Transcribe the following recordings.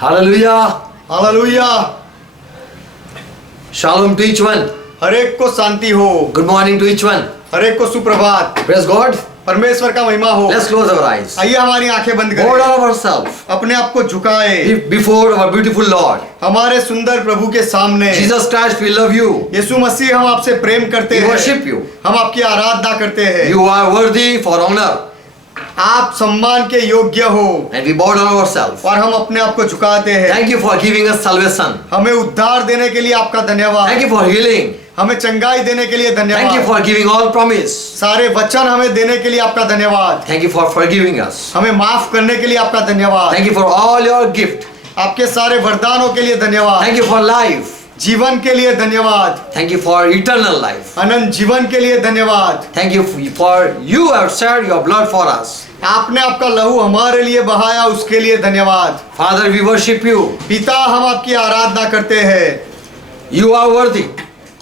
Hallelujah. Hallelujah. Shalom to each one. हर एक को शांति हो, Good morning to each one. हर एक को सुप्रभात। Praise God. परमेश्वर का महिमा हो। Let's close our eyes. आइए हमारी आंखें बंद Bow करें, down ourselves अपने आप को झुकाए before our beautiful Lord. हमारे सुंदर प्रभु के सामने। Jesus Christ, we love you. यीशु मसीह, हम आपसे प्रेम करते We हैं, worship you. हम आपकी आराधना करते हैं। You are worthy for honor. आप सम्मान के योग्य हो And we bow down ourselves. और हम अपने आप को झुकाते हैं। Thank you for giving us salvation. हमें उद्धार देने के लिए आपका धन्यवाद। Thank you for healing. हमें चंगाई देने के लिए Thank you धन्यवाद। for giving all promise. सारे वचन हमें देने के लिए आपका धन्यवाद। Thank you for forgiving us. हमें माफ करने के लिए आपका धन्यवाद। Thank you for all your gift. आपके सारे वरदानों के लिए धन्यवाद। Thank you for life. जीवन के लिए धन्यवाद। Thank you for eternal life. अनंत जीवन के लिए धन्यवाद। Thank you for you have shed your blood for us. आपने आपका लहू हमारे लिए बहाया, उसके लिए धन्यवाद। Father, we worship you. पिता, हम आपकी आराधना करते हैं। You are worthy.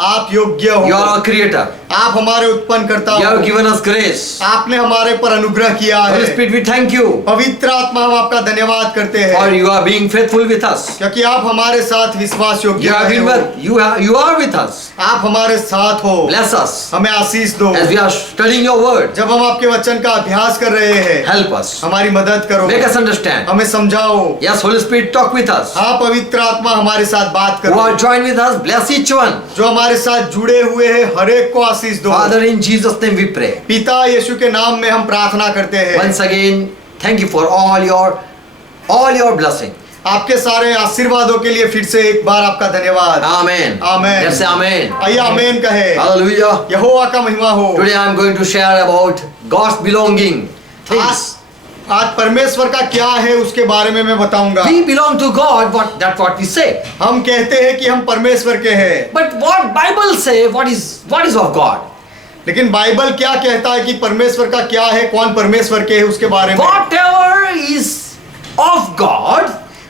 आप योग्य हो। You are our creator. आप हमारे उत्पन्न करता You have हो। given us grace. आपने हमारे पर अनुग्रह किया Holy है। Spirit, we thank you पवित्र आत्मा, हम आपका धन्यवाद करते for हैं you are being faithful with us. क्योंकि आप हमारे साथ विश्वास You योग्य have been हो। with you are with us. आप हमारे साथ हो। Bless us हमें आशीष दो। as we are studying your word. जब हम आपके वचन का अभ्यास कर रहे हैं, Help us. हमारी मदद करो। Make us understand. हमें समझाओ। Yes, Holy Spirit, talk with us. हाँ, पवित्र आत्मा, हमारे साथ बात Who करो। are joined with us, bless each one. जो हमारे साथ जुड़े हुए हैं, हर एक को आशीष दो। Father, in Jesus' name we pray. पिता यीशु के नाम में हम प्रार्थना करते हैं। Once again, thank you for all your blessing. आपके सारे आशीर्वादों के लिए फिर से एक बार आपका धन्यवाद। Amen. Amen. Let's say amen. आइए आमीन कहे। Hallelujah. यहोवा का महिमा हो। Today I am going to share about God's belonging things. आज परमेश्वर का क्या है उसके बारे में मैं बताऊंगा। We belong to God. That's what we say. हम कहते हैं कि हम परमेश्वर के हैं, But what Bible say? What is of God? लेकिन बाइबल क्या कहता है कि परमेश्वर का क्या है, कौन परमेश्वर के है उसके बारे में। Whatever is of God,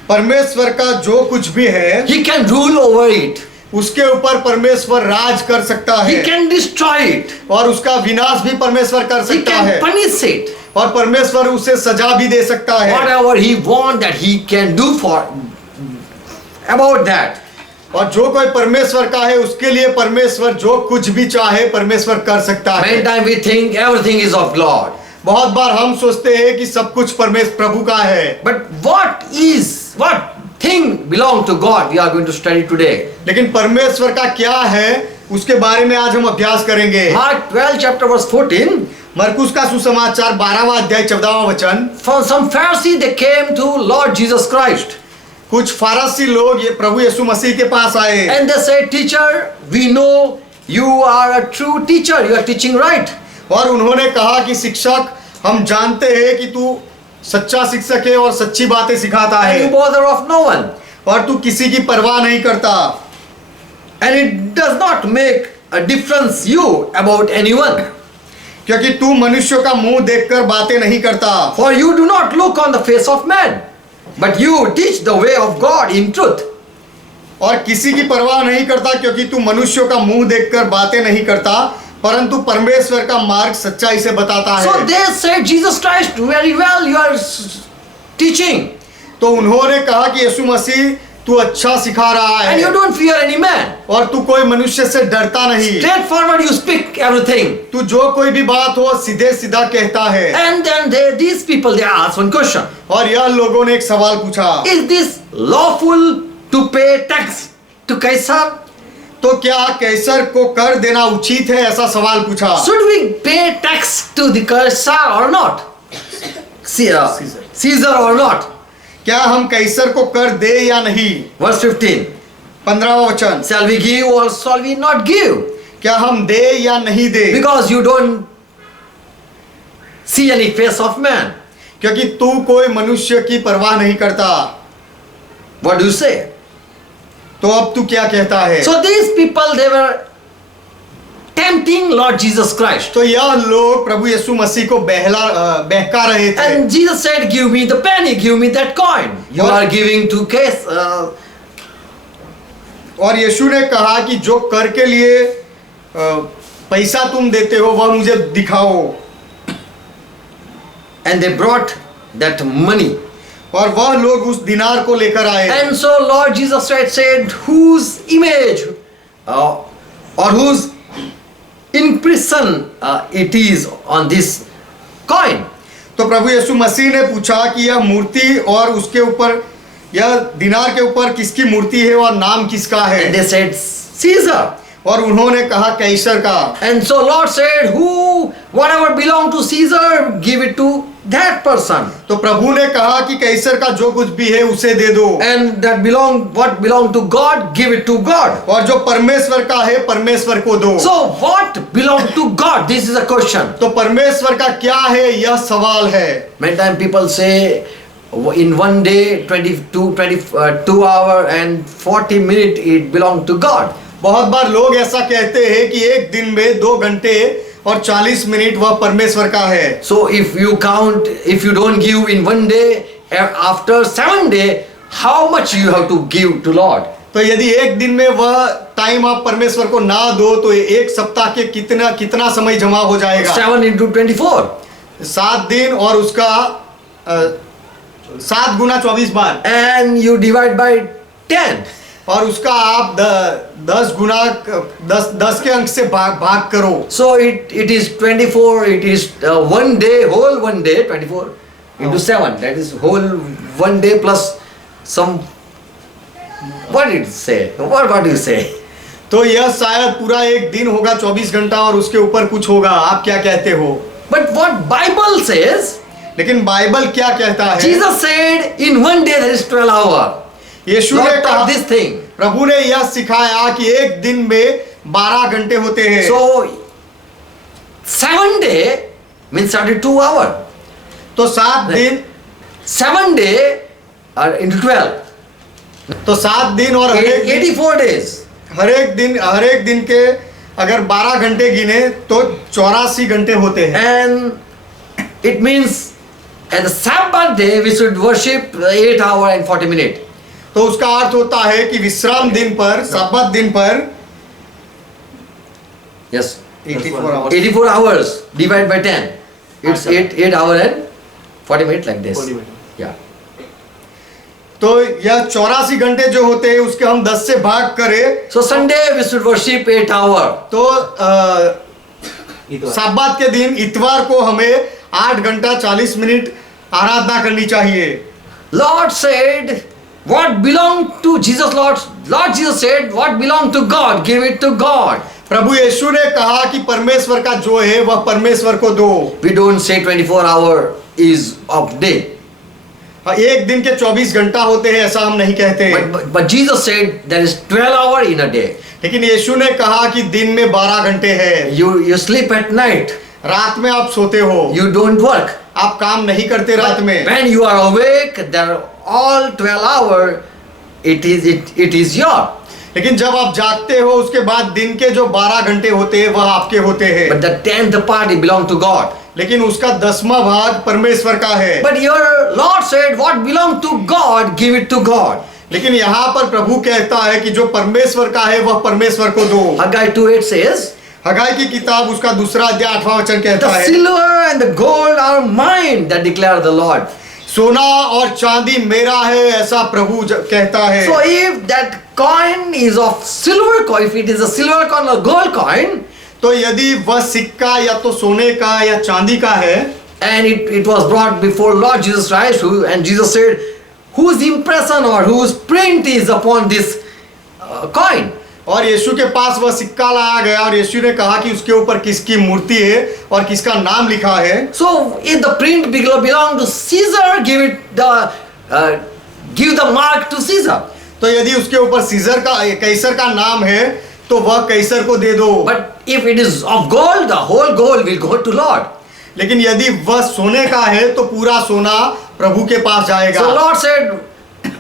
परमेश्वर का जो कुछ भी है, He can rule over it. उसके ऊपर परमेश्वर राज कर सकता He है can destroy it. और उसका विनाश भी परमेश्वर कर He सकता can है punish it. और परमेश्वर उसे सजा भी दे सकता है। Whatever He want that He can do for about that. और जो कोई परमेश्वर का है उसके लिए परमेश्वर जो कुछ भी चाहे परमेश्वर कर सकता है। Many times we think everything is of God. बहुत बार हम सोचते हैं कि सब कुछ परमेश्वर प्रभु का है, But what thing belong to God? We are going to study today. लेकिन परमेश्वर का क्या है उसके बारे में आज हम अभ्यास करेंगे। Mark 12 chapter verse 14. मरकुस का सुसमाचार 12वां अध्याय 14वां वचन। For some Pharisee they came to Lord Jesus Christ कुछ फारसी लोग ये प्रभु यीशु मसीह के पास आए and they said, Teacher, we know you are a true teacher. You are teaching right. और उन्होंने कहा कि शिक्षक, हम जानते हैं कि तू सच्चा शिक्षक है और सच्ची बातें सिखाता And you है bother of no one. और तू किसी की परवाह नहीं करता And it does not make a difference you about anyone. क्योंकि तू मनुष्यों का मुंह देखकर बातें नहीं करता। For you do not look on the face of man, but you teach the way of God in truth. और किसी की परवाह नहीं करता क्योंकि तू मनुष्यों का मुंह देखकर बातें नहीं करता, परंतु परमेश्वर का मार्ग सच्चाई से बताता So है। they said, Jesus Christ, very well you are teaching. तो उन्होंने कहा कि यीशु मसीह तू अच्छा सिखा रहा And you है don't fear any man. और तू कोई मनुष्य से डरता नहीं। Straightforward you speak everything. तू जो कोई भी बात हो सीधे सीधा कहता है। And then these people, they ask one question. और यह लोगों ने एक सवाल पूछा, Is this lawful to pay tax to Caesar? तो क्या कैसर को कर देना उचित है, ऐसा सवाल पूछा। Should we pay tax to the Caesar or not? Caesar or not? क्या हम कैसर को कर दे या नहीं। Verse 15. 15वां वचन, Shall we give or shall we not give? क्या हम दे या नहीं दे, Because you don't see any face of man. क्योंकि तू कोई मनुष्य की परवाह नहीं करता। What do you say? तो अब तू क्या कहता है। So these people, they were tempting Lord Jesus Christ. तो यह लोग प्रभु यीशु मसीह को बहका रहे थे। And Jesus said, give me the penny, give me that coin. You are giving to Caesar. और यीशु ने कहा कि जो कर के लिए पैसा तुम देते हो वह मुझे दिखाओ। And they brought that money. और वह लोग उस दिनार को लेकर आए। And so Lord Jesus Christ said, whose image or whose impression it is on this coin? तो प्रभु यीशु मसीह ने पूछा कि यह मूर्ति और उसके ऊपर, यह दिनार के ऊपर किसकी मूर्ति है और नाम किसका And है? they said, Caesar. और उन्होंने कहा कैसर का। And so Lord said, whatever belong to Caesar, give it to that person. तो प्रभु ने कहा कि कैसर का जो कुछ भी है उसे दे दो, And what belong to God, give it to God. और जो परमेश्वर का है परमेश्वर को दो। So what belong to God? This is a question. तो परमेश्वर का क्या है, यह सवाल है। Many times people say, in one day, 22 hour and 40 minutes, it belong to God. बहुत बार लोग ऐसा कहते हैं कि एक दिन में 2 घंटे और 40 मिनट वह परमेश्वर का है। So if you count, if you don't give in one day, after 7 days, how much you have to give to Lord? तो यदि एक दिन में वह टाइम आप परमेश्वर को ना दो तो एक सप्ताह के कितना समय जमा हो जाएगा? 7 into 24. 7 दिन और उसका 7 गुना 24 बार, And you divide by 10. और उसका आप 10 गुना 10 के अंक से भाग करो। So it is 24, it is one day, whole one day, 24 into 7. That is whole one day plus some, what did it say? What do you say? तो यह शायद पूरा एक दिन होगा 24 घंटा और उसके ऊपर कुछ होगा। आप क्या कहते हो? But what Bible says, लेकिन बाइबल क्या कहता है? Jesus said in one day there is 12 hours. यीशु ने Lord कहा, taught this thing. प्रभु ने यह सिखाया कि एक दिन में 12 घंटे होते हैं। So 7 day means 32 hours. तो 7 दिन, 7 day are into 12. तो 7 दिन और हर एक 84 days. दिन के अगर 12 घंटे गिने तो 84 घंटे होते हैं। And it means at the Sabbath day we should worship 8 hours and 40 minutes. तो उसका अर्थ होता है कि विश्राम दिन पर, सब्बत दिन पर Yes. 84 hours 84 hours divided by 10. It's 8 hours and 40 minutes like this. 40 minutes. Yeah. तो यह 84 घंटे जो होते हैं उसके हम 10 से भाग करें So Sunday we should worship 8 hours. तो सब्बात के दिन इतवार को हमें 8 घंटा 40 मिनट आराधना करनी चाहिए। Lord said, what belonged to Jesus, Lord Jesus said, what belonged to God, give it to God. प्रभु यीशु ने कहा कि परमेश्वर का जो है वह परमेश्वर को दो। We don't say 24 hours is of day. एक दिन के 24 घंटा होते हैं ऐसा हम नहीं कहते। But Jesus said there is 12 hours in a day. लेकिन यीशु ने कहा कि दिन में 12 घंटे हैं। You sleep at night. रात में आप सोते हो, You don't work. आप काम नहीं करते रात में। When you are awake, there are all 12 hours. It is your. लेकिन जब आप जागते हो उसके बाद दिन के जो 12 घंटे होते हैं वह आपके होते हैं। But the 10th part it belongs to God. लेकिन उसका 10वां भाग परमेश्वर का है। But your Lord said, what belongs to God, give it to God. लेकिन यहाँ पर प्रभु कहता है कि जो परमेश्वर का है वह परमेश्वर को दो। Haggai 2:8 says, हगाई की किताब उसका 2 अध्याय 8वां वचन कहता the है, silver and the gold are mine, that declare the Lord. सोना और चांदी मेरा है ऐसा प्रभु कहता है। So if that coin is of silver coin, if it is a silver coin or gold coin, तो यदि वह सिक्का या तो सोने का या चांदी का है, and it was brought before Lord Jesus Christ, and Jesus said, whose impression or whose print is upon this coin? और यीशु के पास वह सिक्का लाया गया और यीशु ने कहा कि उसके ऊपर किसकी मूर्ति है और किसका नाम लिखा है। So if the print belong to Caesar, give the mark to Caesar. तो यदि उसके ऊपर सीजर का कैसर का नाम है तो वह कैसर को दे दो। But if it is of gold, the whole gold will go to Lord. लेकिन यदि वह सोने का है तो पूरा सोना प्रभु के पास जाएगा। So Lord said,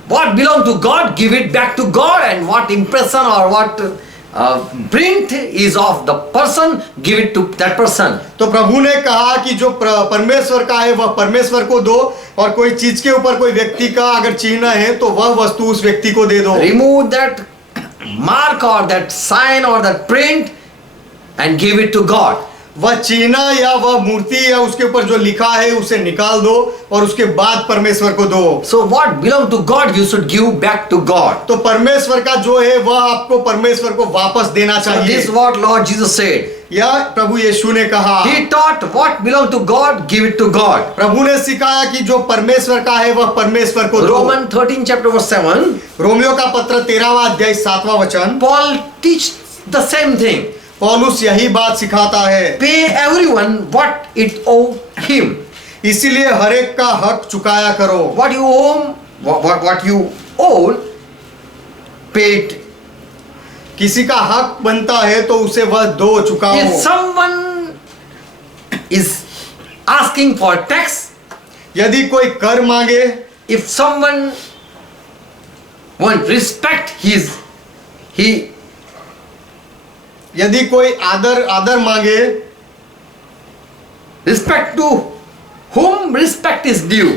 what belong to God, give it back to God, and what impression or what print is of the person, give it to that person. तो प्रभु ने कहा कि जो परमेश्वर का है वह परमेश्वर को दो और कोई चीज के ऊपर कोई व्यक्ति का अगर चिन्ह है तो वह वस्तु उस व्यक्ति को दे दो। Remove that mark or that sign or that print and give it to God. वह चिन्ह या वह मूर्ति या उसके ऊपर जो लिखा है उसे निकाल दो और उसके बाद परमेश्वर को दो। So what belongs to God, you should give back to God. तो परमेश्वर का जो है वह आपको परमेश्वर को वापस देना So चाहिए। this is what Lord Jesus said. या प्रभु यीशु ने कहा, He taught what belongs to God, give it to God. प्रभु ने सिखाया कि जो परमेश्वर का है वह परमेश्वर को दो। Romans 13 chapter verse 7, रोमियो का पत्र 13वां अध्याय 7वां वचन, Paul teaches the same thing. पौलुस यही बात सिखाता है। Pay everyone what it owed him. इसीलिए हर एक का हक चुकाया करो। What you owe, what you own, pay it. किसी का हक बनता है तो उसे वह दो, चुकाओ। If someone is asking for tax, यदि कोई कर मांगे, if someone want respect, he यदि कोई आदर मांगे, respect to whom respect is due,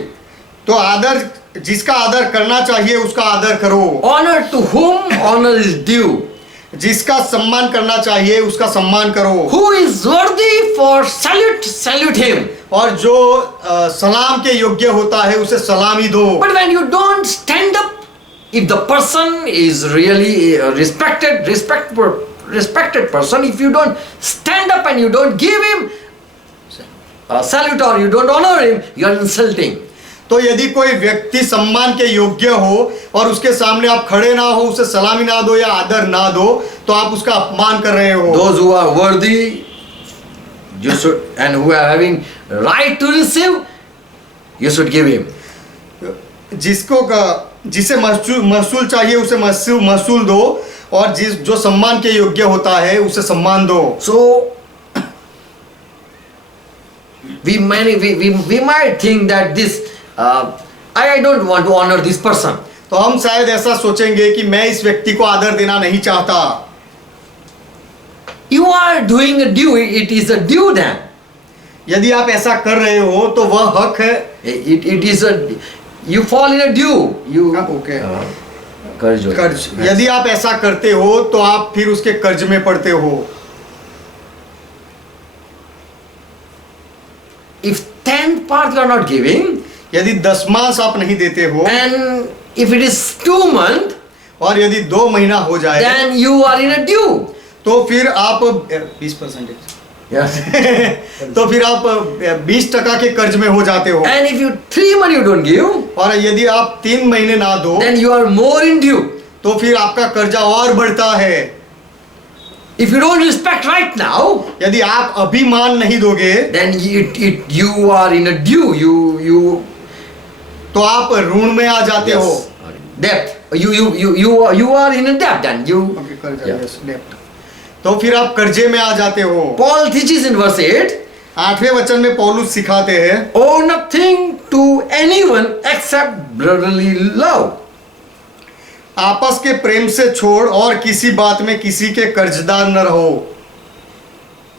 तो आदर, जिसका आदर करना चाहिए उसका आदर करो। honor to whom honor is due, जिसका सम्मान करना चाहिए उसका सम्मान करो। who is worthy for salute him. और जो सलाम के योग्य होता है उसे सलामी दो। But when you don't stand up, if the person is really a respected person, if you don't stand up and you don't give him a salute or you don't honor him, you are insulting. तो यदि कोई व्यक्ति सम्मान के योग्य हो और उसके सामने आप खड़े ना हो, उसे सलामी ना दो या आदर ना दो, तो आप उसका अपमान कर रहे हो। Those who are worthy, you should, and who are having right to receive, you should give him. जिसे महसूल चाहिए उसे महसूल दो और जो सम्मान के योग्य होता है उसे सम्मान दो। So we might think that this I don't want to honor this person. तो हम शायद ऐसा सोचेंगे कि मैं इस व्यक्ति को आदर देना नहीं चाहता। You are doing a due, it is a due then. यदि आप ऐसा कर रहे हो तो वह हक है। It is a, you fall in a due. You okay, कर्ज। यदि आप ऐसा करते हो तो आप फिर उसके कर्ज में पड़ते हो। If 10th part you are not giving, यदि दशमांश आप नहीं देते हो, and if it is 2 months, और यदि 2 महीना हो जाए, then you are in a due. तो फिर आप 20%, Yes. तो फिर आप 20% के कर्ज में हो जाते हो। And if you 3 months you don't give, और यदि आप 3 महीने ना दो, then you are more in due. तो फिर आपका कर्जा और बढ़ता है। If you don't respect right now, यदि आप अभी मान नहीं दोगे, then you are in a due. You तो आप ऋण में आ जाते हो। debt. You are in a debt, then you. Yeah. तो फिर आप कर्जे में आ जाते हो। Paul teaches in verse 8, 8वें वचन में पौलुस सिखाते हैं, owe nothing to anyone except brotherly love. आपस के प्रेम से छोड़ और किसी बात में किसी के कर्जदार न रहो।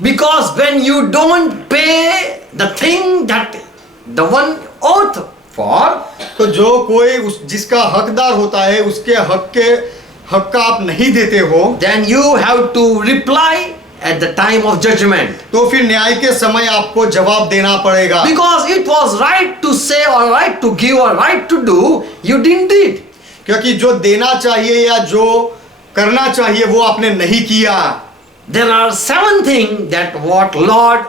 Because when you don't pay the thing that the one owed for, तो जो कोई जिसका हकदार होता है उसके हक का आप नहीं देते हो, then you have to reply at the time of judgment. तो फिर न्याय के समय आपको जवाब देना पड़ेगा। Because it was right to say or right to give or right to do, you didn't do it. क्योंकि जो देना चाहिए या जो करना चाहिए वो आपने नहीं किया। There are 7 things that what Lord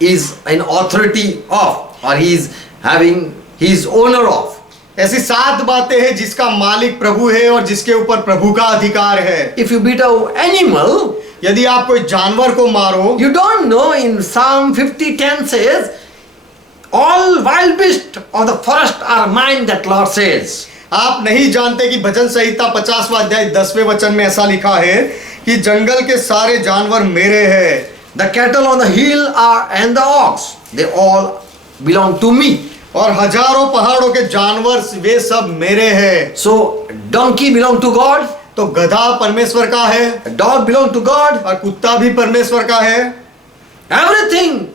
is an authority of, or he is owner of. ऐसी 7 बातें हैं जिसका मालिक प्रभु है और जिसके ऊपर प्रभु का अधिकार है। If you beat an animal, यदि आप कोई जानवर को मारो, you don't know, in Psalm 50:10 says, all wild beasts of the forest are mine, that Lord says. आप नहीं जानते कि भजन संहिता 50वां अध्याय 10वें वचन में ऐसा लिखा है कि जंगल के सारे जानवर मेरे हैं। The cattle on the hill and the ox, they all belong to me. और हजारों पहाड़ों के जानवर वे सब मेरे हैं। So donkey belong to God, तो गधा परमेश्वर का है, dog belong to God, और कुत्ता भी परमेश्वर का है। everything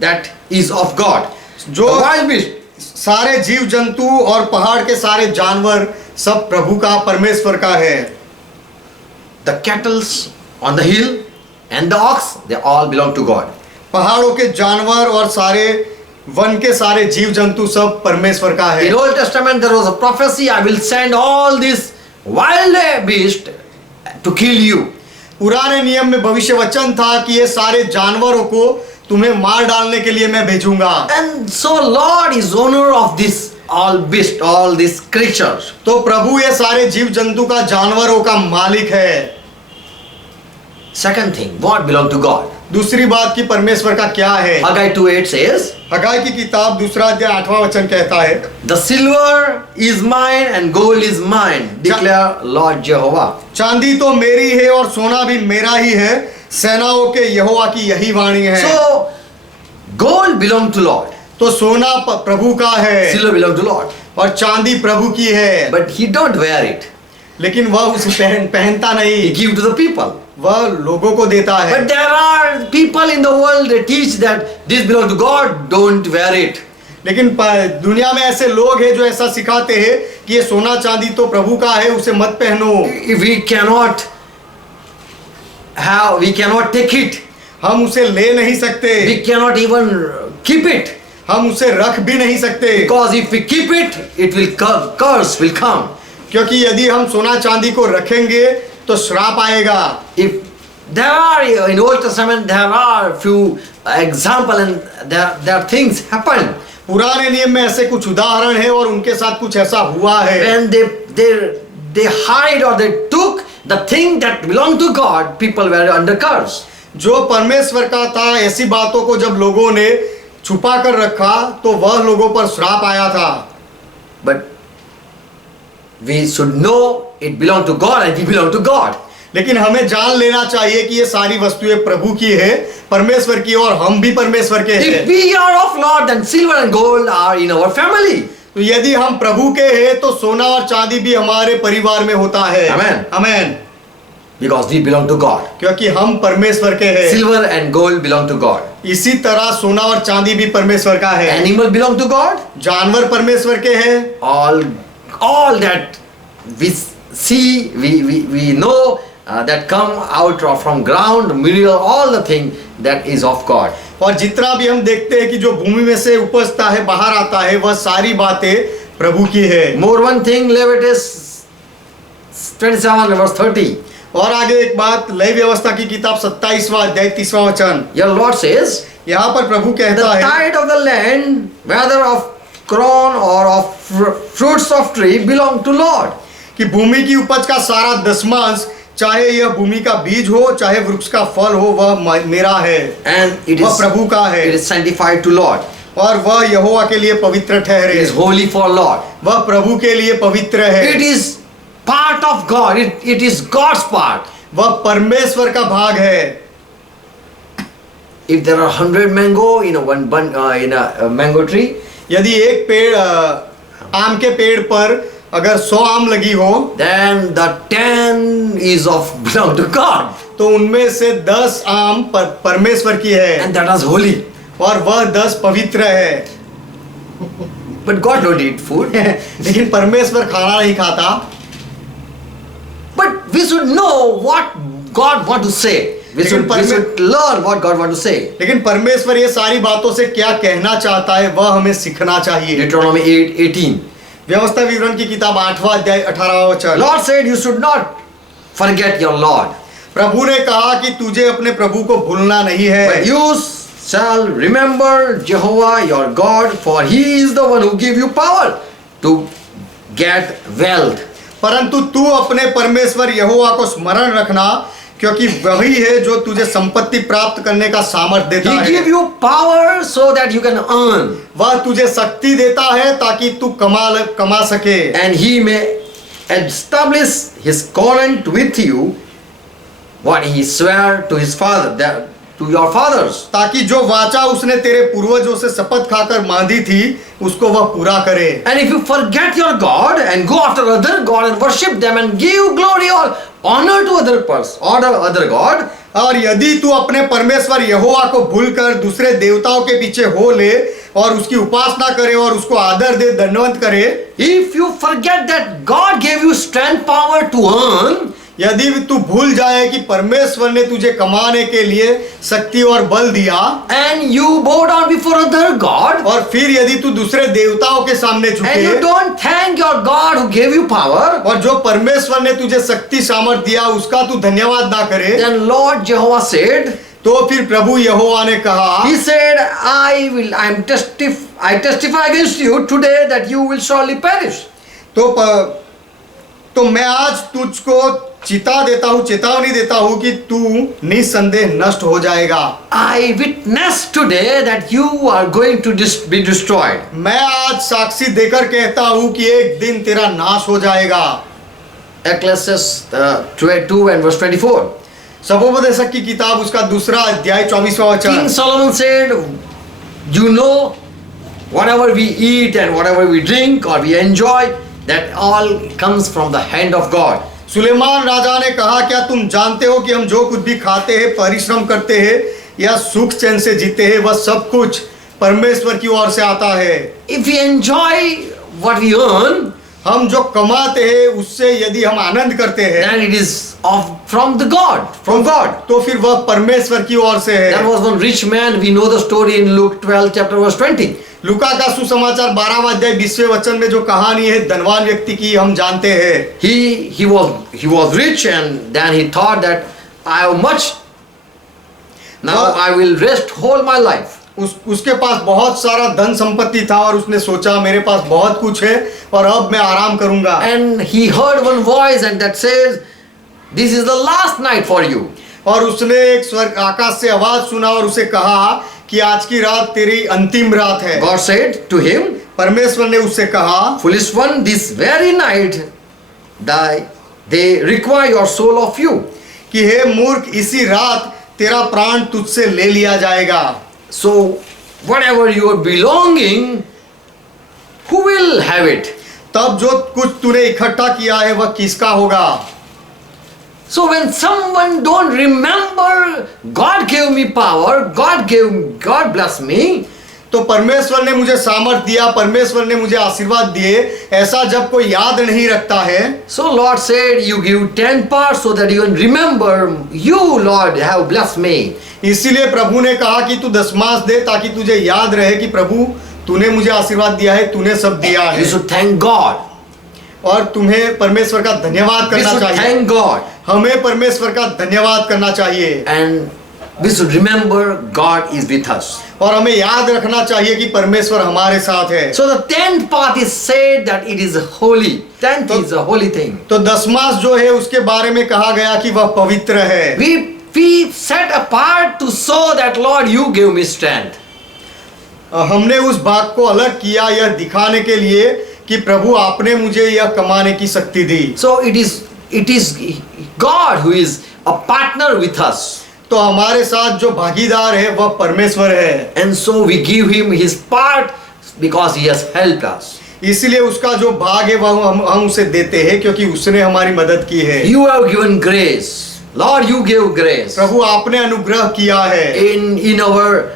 that is of God. जो The wild beast, सारे जीव जंतु और पहाड़ के सारे जानवर सब प्रभु का परमेश्वर का है। the cattle on the hill, and the ox, they all belong to God. पहाड़ों के जानवर और सारे वन के सारे जीव जंतु सब परमेश्वर का है। In Old Testament there was a prophecy, I will send all these wild beasts to kill you. पुराने नियम में भविष्य वचन था कि ये सारे जानवरों को तुम्हें मार डालने के लिए मैं भेजूंगा। And so Lord is owner of this all beast, all these creatures. तो प्रभु ये सारे जीव जंतु का जानवरों का मालिक है। Second thing, what belong to God? दूसरी बात की परमेश्वर का क्या है? Haggai 2:8 says, हगाई की किताब दूसरा अध्याय 8वां वचन कहता है, the silver is mine and gold is mine, declare Lord Jehovah. चांदी तो मेरी है और सोना भी मेरा ही है, सेनाओं के यहोवा की यही वाणी है। So gold belong to Lord, तो सोना प्रभु का है silver belong to Lord, और चांदी प्रभु की है, but he don't wear it. लेकिन वह उसे पहनता He नहीं, give to the people. वह लोगों को देता है। But there are people in the world they teach that this belong to God, don't wear it. लेकिन दुनिया में ऐसे लोग हैं जो ऐसा सिखाते हैं कि ये सोना चांदी तो प्रभु का है, उसे मत पहनो। If we cannot have, we cannot take it. हम उसे ले नहीं सकते, We cannot even keep it. हम उसे रख भी नहीं सकते, Because if we keep it, it will curse will come. क्योंकि यदि हम सोना चांदी को रखेंगे तो श्राप आएगा। If there are in Old Testament there are few example and there things happen पुराने नियम में ऐसे कुछ उदाहरण है और उनके साथ कुछ ऐसा हुआ है। when they hide or they took the thing that belonged to God, people were under curse. जो परमेश्वर का था ऐसी बातों को जब लोगों ने छुपा कर रखा तो वह लोगों पर श्राप आया था। But we should know it belonged to God and we belong to God. लेकिन हमें जान लेना चाहिए कि ये सारी वस्तुएं प्रभु की है, परमेश्वर की, और हम भी परमेश्वर के हैं। If we are of Lord, then silver and gold are in our family. तो यदि हम प्रभु के हैं तो सोना और चांदी भी हमारे परिवार में होता है। Amen. Amen. Because we belong to God. क्योंकि हम परमेश्वर के हैं। Silver and gold belong to God. इसी तरह सोना और चांदी भी परमेश्वर का है। Animal belong to God. जानवर परमेश्वर के हैं। All that we see, we know that come out from ground, mineral, all the thing that is of God. और जितना भी हम देखते हैं कि जो भूमि में से उपजता है, बाहर आता है, वह सारी बातें प्रभु की है। More one thing, Leviticus 27 verse 30. और आगे एक बात, लय व्यवस्था की किताब 27वां अध्याय 30वां वचन, Your Lord says, यहाँ पर प्रभु the कहता है, tithe of the land, whether of corn or of fruits of tree, belong to Lord. कि भूमि की उपज का सारा दशमांश, चाहे यह भूमि का बीज हो चाहे वृक्ष का फल हो, वह मेरा है, And it वह is, प्रभु का है, it is sanctified to Lord. और वह यहोवा के लिए पवित्र It ठहरे, is holy for Lord. वह प्रभु के लिए पवित्र है, It is part of God. It is God's part. वह परमेश्वर का भाग है। If there are 100 mango in a mango tree, यदि एक पेड़ आम के पेड़ पर अगर 100 आम लगी हो, then the 10 is of belong to God, तो उनमें से 10 आम परमेश्वर की है, and that is holy. और वह 10 पवित्र है। But God don't eat food. लेकिन परमेश्वर खाना नहीं खाता। But we should know what God want to say. We should learn what God want to say. लेकिन परमेश्वर ये सारी बातों से क्या कहना चाहता है वह हमें सीखना चाहिए। Deuteronomy 8:18. व्यवस्था विवरण की किताब 8वां अध्याय 18वां वचन, Lord said, you should not forget your Lord, प्रभु ने कहा कि तुझे अपने प्रभु को भूलना नहीं but है, you shall remember Jehovah your God, for He is the one who give you power to get wealth. परंतु तू अपने परमेश्वर यहोवा को स्मरण रखना, क्योंकि वही है जो तुझे संपत्ति प्राप्त करने का सामर्थ्य देता He give है। you power so that you can earn, वह तुझे शक्ति देता है ताकि तू कमा सके, and He may establish His covenant with you, what He swore to His father, to your fathers. ताकि जो वाचा उसने तेरे पूर्वजों से शपथ खाकर बांधी थी उसको वह पूरा करे। And if you forget your God and go after other God and worship them and give glory or honor to other person or other God, और यदि तू अपने परमेश्वर यहोवा को भूलकर दूसरे देवताओं के पीछे हो ले और उसकी उपासना करे और उसको आदर दे, दंडवत करे, if you forget that God gave you strength, power to earn, यदि तू भूल जाए कि परमेश्वर ने तुझे कमाने के लिए शक्ति और बल दिया, and you bow down before other God, और फिर यदि तू दूसरे देवताओं के सामने and you झुके, don't thank your God who gave you power, और जो परमेश्वर ने तुझे शक्ति सामर्थ दिया उसका तू धन्यवाद ना करे, then Lord Jehovah said, तो फिर प्रभु यहोवा ने कहा, He said, I testify against you today that you will surely perish. तो मैं आज तुझको चेतावनी देता हूँ कि तू निसंदेह नष्ट हो जाएगा। I witness today that you are going to be destroyed. मैं आज साक्षी देकर कहता हूँ कि एक दिन तेरा नाश हो जाएगा। Ecclesiastes 2 and verse 24. सबोपदेशक की किताब उसका 2 अध्याय 24वां King वचन। Solomon said, you know, whatever we eat and whatever we drink or we enjoy, that all comes from the hand of God. Suleman राजा ने कहा, क्या तुम जानते हो कि हम जो कुछ भी खाते हैं, परिश्रम करते हैं या सुख चैन से जीते हैं, वह सब कुछ परमेश्वर की ओर से आता है। If we enjoy what we earn, हम जो कमाते हैं उससे यदि हम आनंद करते हैं, then it is from God. तो फिर वह परमेश्वर की ओर से है। There was one rich man, we know the story in Luke 12 chapter verse 20. लूका का सुसमाचार 12वां अध्याय 20वें वचन में जो कहानी है धनवान व्यक्ति की हम जानते हैं। He was rich and then he thought that I have much. Now I will rest whole my life. उसके पास बहुत सारा धन संपत्ति था और उसने सोचा मेरे पास बहुत कुछ है और अब मैं आराम करूंगा। And he heard one voice and that says, this is the last night for you. और उसने एक स्वर्ग आकाश से आवाज सुना और उसे कहा कि आज की रात तेरी अंतिम रात है। God said to him, परमेश्वर ने उससे कहा, foolish one, this very night they require your soul of you. कि हे मूर्ख, इसी रात तेरा प्राण तुझसे ले लिया जाएगा। So whatever you are belonging, who will have it? तब जो कुछ तूने इकट्ठा किया है वह किसका होगा? So when someone don't remember, God gave me power, God bless me. तो परमेश्वर ने मुझे सामर्थ दिया, परमेश्वर ने मुझे आशीर्वाद दिए, ऐसा जब कोई याद नहीं रखता है, So Lord said, you give 10 parts so that you can remember, you Lord have blessed me. इसीलिए प्रभु ने कहा कि तू दशमांश दे ताकि तुझे याद रहे कि प्रभु तूने मुझे आशीर्वाद दिया है, तूने सब दिया You है। should thank God. और तुम्हें परमेश्वर का धन्यवाद We करना should चाहिए। thank God. हमें परमेश्वर का धन्यवाद करना चाहिए And we should remember God is with us. और हमें याद रखना चाहिए कि परमेश्वर हमारे साथ है। So the 10th part is said that it is holy. 10th is a holy thing. तो दशमांश जो है उसके बारे में कहा गया कि वह पवित्र है। We set apart to show that Lord you gave me strength. हमने उस भाग को अलग किया यह दिखाने के लिए कि प्रभु आपने मुझे यह कमाने की शक्ति दी। So it is God who is a partner with us. तो हमारे साथ जो भागीदार है वह परमेश्वर है। And so we give him his part because he has helped us. इसलिए उसका जो भाग है वह हम उसे देते हैं क्योंकि उसने हमारी मदद की है। You have given grace. Lord, you gave grace. प्रभु आपने अनुग्रह किया है। In our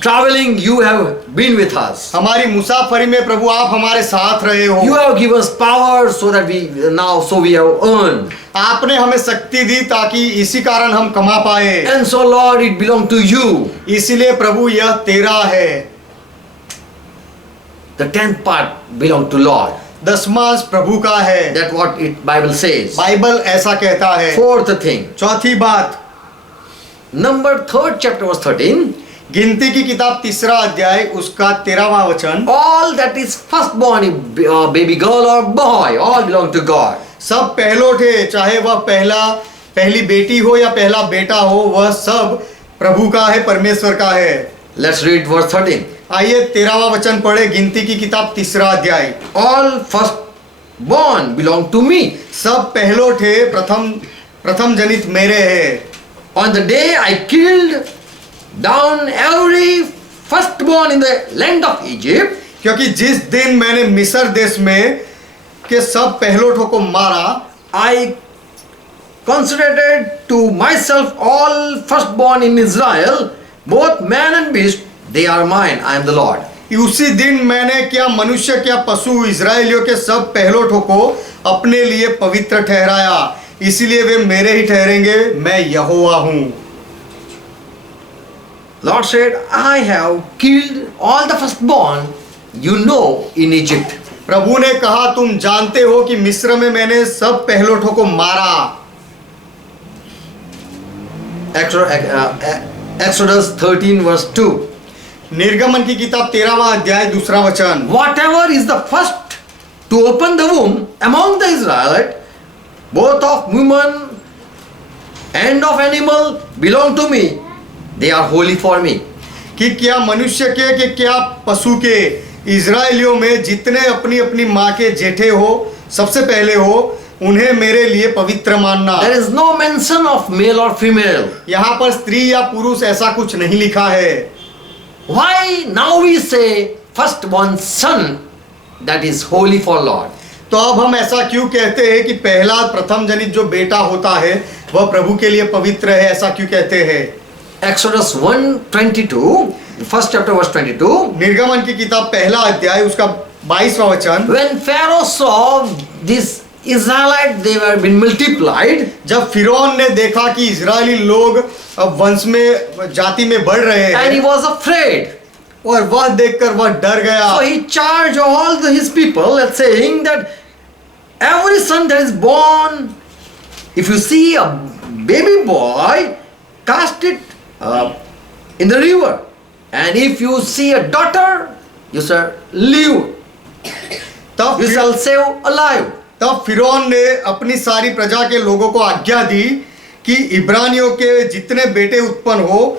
traveling, you have been with us. हमारी मुसाफरी में प्रभु आप हमारे साथ रहे हो। You have given us power so that we have earned. आपने हमें शक्ति दी ताकि इसी कारण हम कमा पाए। And so Lord, it belongs to you. इसीलिए प्रभु यह तेरा है। The 10th part belongs to Lord. दशमांश प्रभु का है। That's what Bible says. Bible ऐसा कहता है। 4th thing. चौथी बात, Number 3rd chapter verse 13. गिनती की किताब 3 अध्याय उसका 13वां वचन, All that is firstborn, baby girl or boy, all belong to God. सब पहलोठ है, चाहे वह पहली बेटी हो या पहला बेटा हो, वह सब प्रभु का है, परमेश्वर का है। Let's read verse 13. आइए 13वां वचन पढ़े। गिनती की किताब 3 अध्याय। All firstborn belong to me. सब पहलोठ है, प्रथम जनित मेरे है। On the day I killed down every firstborn in the land of Egypt, क्योंकि जिस दिन मैंने मिस्र देश में के सब पहलोठों को मारा, I consecrated to myself all firstborn in Israel, both man and beast, they are mine, I am the Lord. उसी दिन मैंने क्या मनुष्य क्या पशु इजराइलियों के सब पहलोठों को अपने लिए पवित्र ठहराया। इसीलिए वे मेरे ही ठहरेंगे, मैं यहोवा हूँ। Lord said, I have killed all the firstborn, in Egypt. प्रभु ने कहा, तुम जानते हो कि मिस्र में मैंने सब पहलोठों को मारा। Exodus 13 verse 2. निर्गमन की किताब 13वां अध्याय 2 वचन। Whatever is the first to open the womb among the Israelites, both of woman and of animal belong to me. They are holy for me. कि क्या मनुष्य के कि क्या पशु के, इजराइलियों में जितने अपनी अपनी माँ के जेठे हो, सबसे पहले हो, उन्हें मेरे लिए पवित्र मानना। There is no mention of male or female. यहाँ पर स्त्री या पुरुष ऐसा कुछ नहीं लिखा है। Why now we say firstborn son, that is holy for Lord? तो अब हम ऐसा क्यों कहते हैं कि पहला प्रथम जनित जो बेटा होता है वह प्रभु के लिए पवित्र है, ऐसा क्यों कहते हैं? Exodus 1:22, first chapter verse 22. निर्गमन की किताब पहला अध्याय उसका 22वां वचन। When Pharaoh saw this Israelite, they were been multiplied, जब फिरौन ने देखा कि इजरायली लोग अब वंश में, जाति में बढ़ रहे and he हैं, was afraid. और वह देखकर वह डर गया। So he charged all his people and saying that every son that is born, if you see a baby boy, cast it in the river, and if you see a daughter, you shall live, तब you shall save alive. तब फिरौन ने अपनी सारी प्रजा के लोगों को आज्ञा दी कि इब्रानियों के जितने बेटे उत्पन्न हो,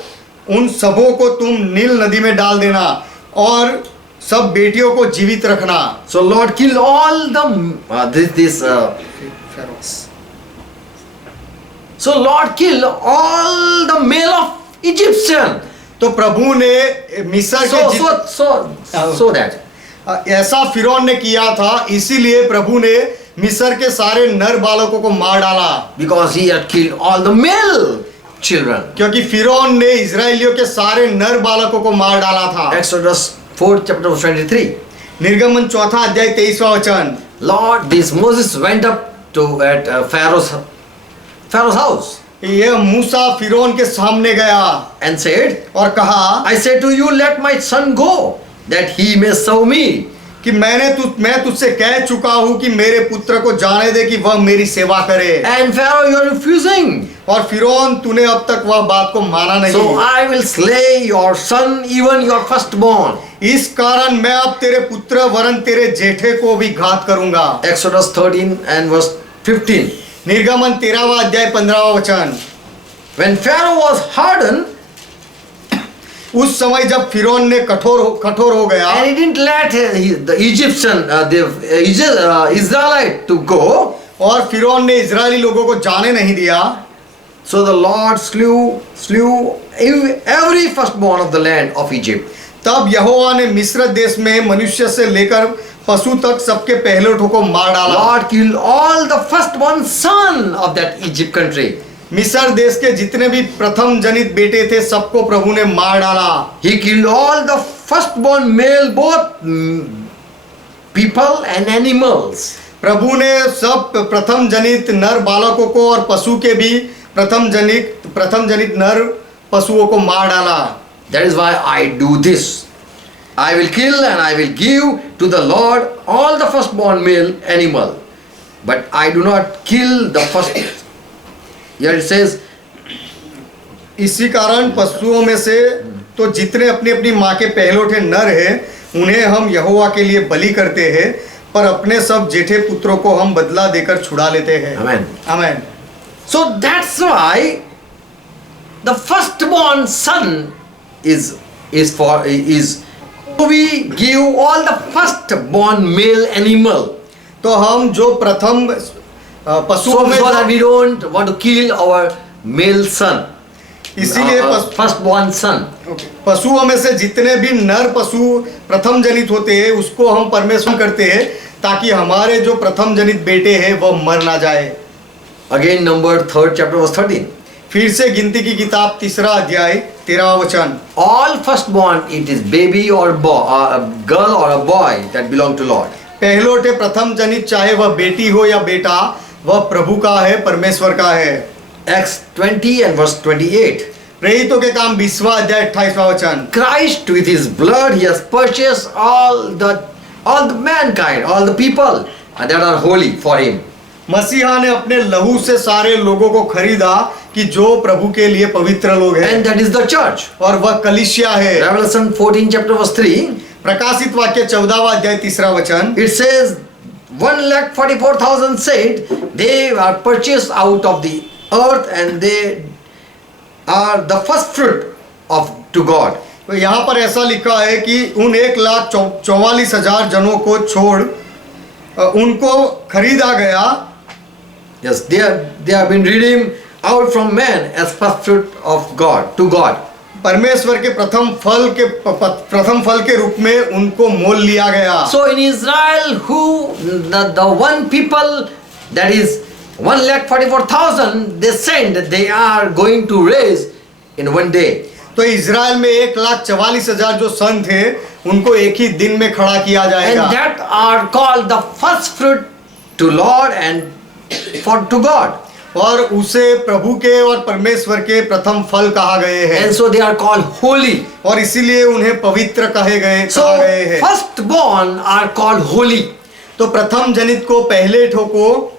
उन सबों को तुम नील नदी में डाल देना और सब बेटियों को जीवित रखना। So Lord killed all the So Lord killed all the male of Egyptian. तो प्रभु ने मिस्र के So that ऐसा फिरौन ने किया था, इसीलिए प्रभु ने मिस्र के सारे नर बालकों को मार डाला, because he had killed all the male children. क्योंकि फिरौन ने इजराइलियों के सारे नर बालकों को मार डाला था। Exodus 4 chapter 23. निर्गमन 4 अध्याय 23वां वचन। Lord, this Moses went up to at Pharaoh's house ये मूसा फिरौन के सामने गया and said, और कहा, I say to you, let my son go, that he may serve me. कि मैं तुझसे कह चुका हूँ कि मेरे पुत्र को जाने दे कि वह मेरी सेवा करे। And Pharaoh, you are refusing. और फिरौन, तूने अब तक वह बात को माना नहीं। So I will slay your son, even your firstborn. इस कारण मैं अब तेरे पुत्र वरन तेरे जेठे को भी घात करूंगा। Exodus 13 and verse 15. निर्गमन 13वां अध्याय 15वां वचन। When Pharaoh was hardened, उस समय जब फिरौन ने कठोर हो गया and he didn't let the Egyptian, Israelite to go, और फिरौन ने इजरायली लोगों को जाने नहीं दिया, so the Lord slew every firstborn of the land of Egypt. तब यहोवा ने मिस्र देश में मनुष्य से लेकर पशु तक सबके पहलोठों को मार डाला। Lord killed all the firstborn son of that Egypt country. मिस्र देश के जितने भी प्रथम जनित बेटे थे सबको प्रभु ने मार डाला। He killed all the firstborn male, both people and animals. प्रभु ने सब प्रथम जनित नर बालकों को और पशु के भी प्रथम जनित नर पशुओं को मार डाला। That is why I do this. I will kill and I will give to the Lord all the firstborn male animal, but I do not kill the first. Here it says, इसी कारण पशुओं में से तो जितने अपनी अपनी माँ के पहलोठे नर हैं उन्हें हम यहोवा के लिए बलि करते हैं, पर अपने सब जेठे पुत्रों को हम बदला देकर छुड़ा लेते हैं। Amen. Amen. So that's why the firstborn son is we give all the firstborn male animal. तो हम जो प्रथम पशुओं में So that we don't want to kill our male son, इसीलिए firstborn son. पशुओं में से जितने भी नर पशु प्रथम जनित होते हैं उसको हम परमेश्वर करते हैं ताकि हमारे जो प्रथम जनित बेटे हैं वह मर ना जाए। Again, number 3rd chapter verse 13. फिर से गिनती की किताब 3 अध्याय 13वां वचन। All firstborn, it is baby or boy, a girl or a boy that belong to Lord. पहलोटे प्रथम जनित चाहे वह बेटी हो या बेटा वह प्रभु का है, परमेश्वर का है। Acts 20 and verse 28. प्रेरितों के काम 20वां अध्याय 28वां वचन। Christ with his blood he has purchased all the mankind, all the people that are holy for him. मसीहा ने अपने लहू से सारे लोगों को खरीदा कि जो प्रभु के लिए पवित्र लोग हैं, And that is the church. और वह कलीसिया है। Revelation 14 chapter verse 3, प्रकाशित वाक्य 14वां अध्याय 3रा वचन। it says 1,44,000 saints, they are purchased out of the earth and they are the first fruit of to God. तो यहाँ पर ऐसा लिखा है कि उन 1,44,000 जनों को छोड़ उनको खरीदा गया। Yes, they have been redeemed out from man as first fruit of God to God. परमेश्वर के प्रथम फल के रूप में उनको मोल लिया गया। So in Israel, who the one people that is 1,44,000, they sent, they are going to raise in one day. तो इज़राइल में 1,44,000 जो सन थे उनको एक ही दिन में खड़ा किया And जाएगा। that are called the first fruit to Lord and to God. और उसे प्रभु के और परमेश्वर के प्रथम फल कहा गए हैं। And so they are called holy. और इसीलिए उन्हें पवित्र कहा गए So हैं। firstborn are called holy. तो प्रथम जनित को, पहले ठो को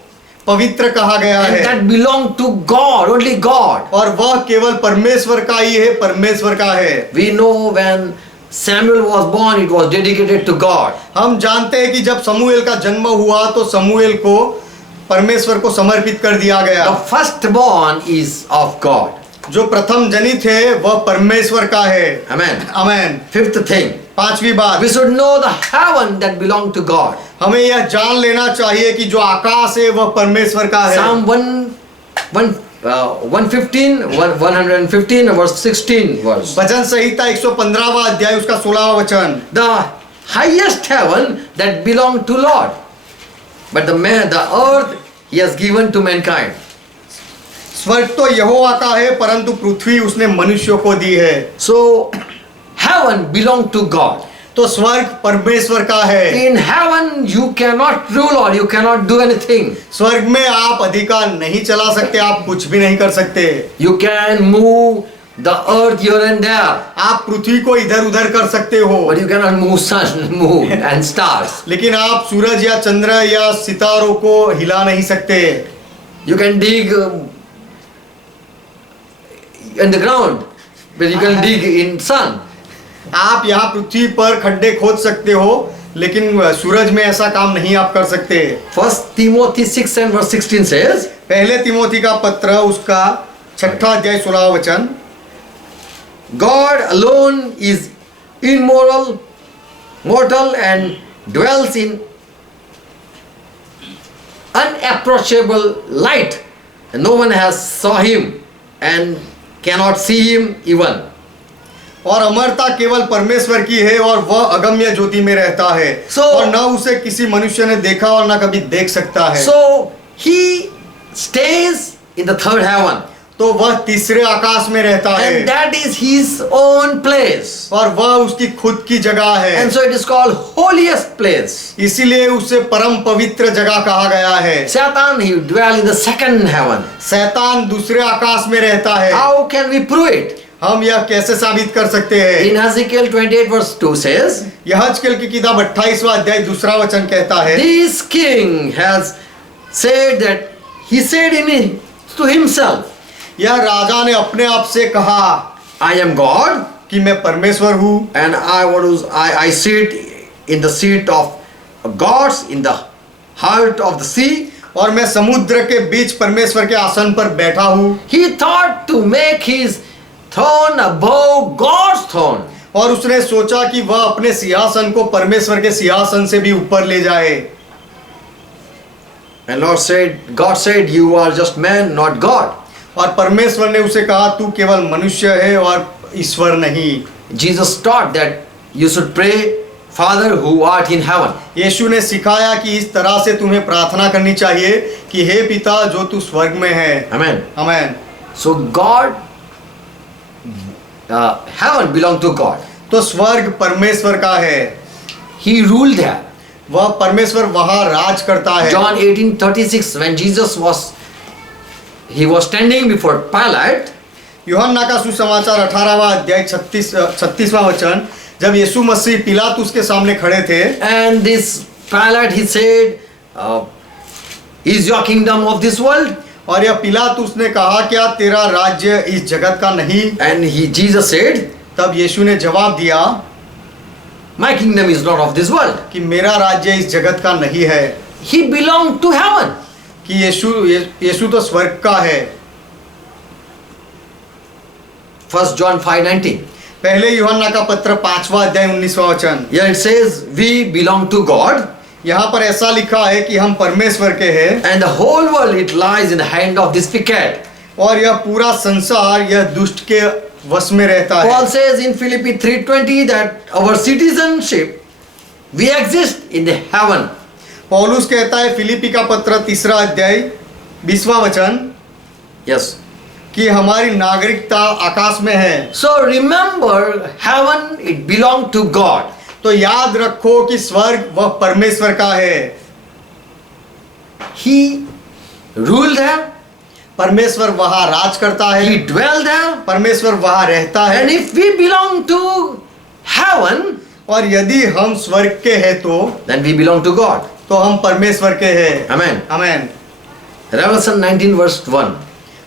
पवित्र कहा गया And है। that belong to God, only God. और वह केवल परमेश्वर का ही है, परमेश्वर का है। We know when Samuel was born, it was dedicated to God. हम जानते हैं कि जब समूएल का जन्म हुआ तो समूएल को परमेश्वर को समर्पित कर दिया गया। The firstborn is of God. जो प्रथम जनित है वह परमेश्वर का है। Amen. आमेन। Fifth thing, पांचवी बात, we should know the heaven that belong to God. हमें यह जान लेना चाहिए कि जो आकाश है वह परमेश्वर का है। Psalm 115 verse 16 verse. भजन संहिता 115वां अध्याय उसका 16वां वचन। The highest heaven that belong to Lord, but the earth he has given to mankind. स्वर्ग तो यहोवा का है परंतु पृथ्वी उसने मनुष्यों को दी है। So heaven belong to God. तो स्वर्ग परमेश्वर का है। In heaven you cannot rule or you cannot do anything. स्वर्ग में आप अधिकार नहीं चला सकते, आप कुछ भी नहीं कर सकते। You can move the earth here and there, आप पृथ्वी को इधर उधर कर सकते हो, but you cannot move sun, moon and stars. लेकिन आप सूरज या चंद्र या सितारों को हिला नहीं सकते। You can dig in the ground, but you can dig in sun. आप यहाँ पृथ्वी पर खड्डे खोद सकते हो, लेकिन सूरज में ऐसा काम नहीं आप कर सकते। First Timothy 6 and verse 16 says, पहले तिमोथी का पत्र उसका 6वां अध्याय 16वां वचन। God alone is immoral, mortal and dwells in unapproachable light. And no one has saw him and cannot see him even. और अमरता केवल परमेश्वर की है और वह अगम्य ज्योति में रहता है। और न उसे किसी मनुष्य ने देखा और न कभी देख सकता है। So he stays in the third heaven. तो वह तीसरे आकाश में रहता है। And that is his own place. और वह उसकी खुद की जगह है। And so it is called holiest place. इसीलिए उसे परम पवित्र जगह कहा गया है। Satan, he dwell in the second heaven. शैतान दूसरे आकाश में रहता है। How can we prove it? हम यह कैसे साबित कर सकते हैं? In Ezekiel 28 verse 2 says, यहजकेल की किताब 28वां अध्याय 2रा वचन कहता है, this king has said that he said to himself, यह राजा ने अपने आप से कहा, I am God कि मैं परमेश्वर हूँ and I sit in the seat of gods in the heart of the sea. और मैं समुद्र के बीच परमेश्वर के आसन पर बैठा हूँ। He thought to make his throne above God's throne. और उसने सोचा कि वह अपने सिंहासन को परमेश्वर के सिंहासन से भी ऊपर ले जाए। And God said, you are just man, not God. और परमेश्वर ने उसे कहा, तू केवल मनुष्य है और ईश्वर नहीं। Jesus taught that you should pray, Father who art in heaven. यीशु ने सिखाया कि इस तरह से तुम्हें प्रार्थना करनी चाहिए कि हे पिता जो तू स्वर्ग में है। Amen. Amen. So God, heaven belong to God. तो स्वर्ग परमेश्वर का है। He ruled there. वह परमेश्वर वहां राज करता है। John 18:36, when Jesus was standing before Pilate, यूहन्ना का सुसमाचार 18वां अध्याय 36वां वचन, जब यीशु मसीह पिलातुस के सामने खड़े थे, and this Pilate, he said, is your kingdom of this world? और यह पिलातुस ने कहा, क्या तेरा राज्य इस जगत का नहीं? And Jesus said, तब यीशु ने जवाब दिया my kingdom is not of this world. कि मेरा राज्य इस जगत का नहीं है, He belonged to heaven. कि यीशु तो स्वर्ग का है। 1 John 5:19. पहले यूहन्ना का पत्र 5वां अध्याय 19वां वचन, Here it says, we belong to God, यहाँ पर ऐसा लिखा है कि हम परमेश्वर के हैं, and the whole world it lies in the hand of this wicked. और यह पूरा संसार यह दुष्ट के वश में रहता है। Paul says in Philippi 3:20 that our citizenship, we exist in the heaven. पौलुस कहता है फिलिपी का पत्र 3रा अध्याय 20वां वचन, Yes. कि हमारी नागरिकता आकाश में है। So remember, heaven it belonged to God. तो याद रखो कि स्वर्ग वह परमेश्वर का है। He ruled there, परमेश्वर वहां राज करता है, He dwelled there, परमेश्वर वहां रहता है। and if we belong to heaven, और यदि हम स्वर्ग के हैं then we belong to God. तो हम परमेश्वर के हैं। Amen. आमेन। Revelation 19 verse 1.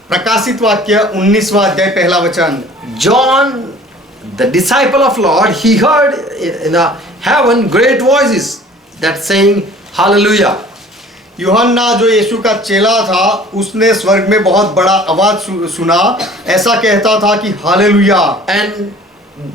प्रकाशित वाक्य 19वां अध्याय पहला वचन, John, the disciple of Lord, he heard in the heaven great voices that saying hallelujah. यूहन्ना जो यीशु का चेला था, उसने स्वर्ग में बहुत बड़ा आवाज सुना, ऐसा कहता था कि hallelujah. And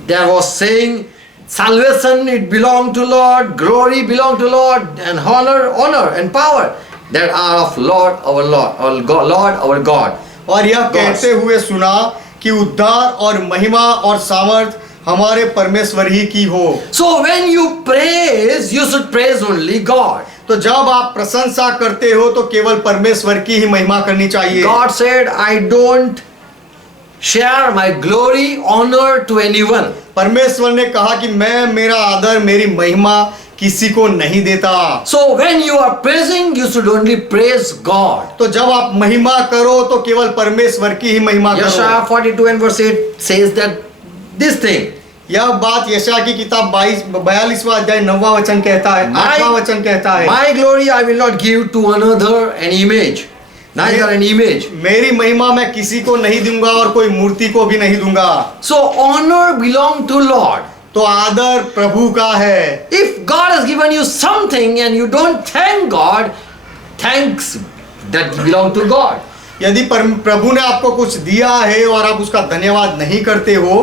there was saying, salvation it belong to Lord, glory belong to Lord, and honor and power that are of Lord our God. और यह कहते हुए सुना कि उद्धार और महिमा और सामर्थ हमारे परमेश्वर ही की हो। So when you praise, you should praise only God. तो जब आप प्रशंसा करते हो तो केवल परमेश्वर की ही महिमा करनी चाहिए। God said, I don't share my glory, honor to anyone. परमेश्वर ने कहा कि मैं मेरा आदर, मेरी महिमा किसी को नहीं देता। So when you are praising, you should only praise God. तो जब आप महिमा करो तो केवल परमेश्वर की ही महिमा करो। Yeshaya 42 and verse 8 says that this thing. यह बात यशायाह की किताब 42वां अध्याय 9वां वचन कहता है, 8वां वचन कहता है, My glory I will not give to another an image, neither an image. मेरी महिमा मैं किसी को नहीं दूंगा और कोई मूर्ति को भी नहीं दूंगा। So honor belong to Lord. तो आदर प्रभु का है। If God has given you something and you don't thank God, thanks that belong to God. यदि प्रभु ने आपको कुछ दिया है और आप उसका धन्यवाद नहीं करते हो,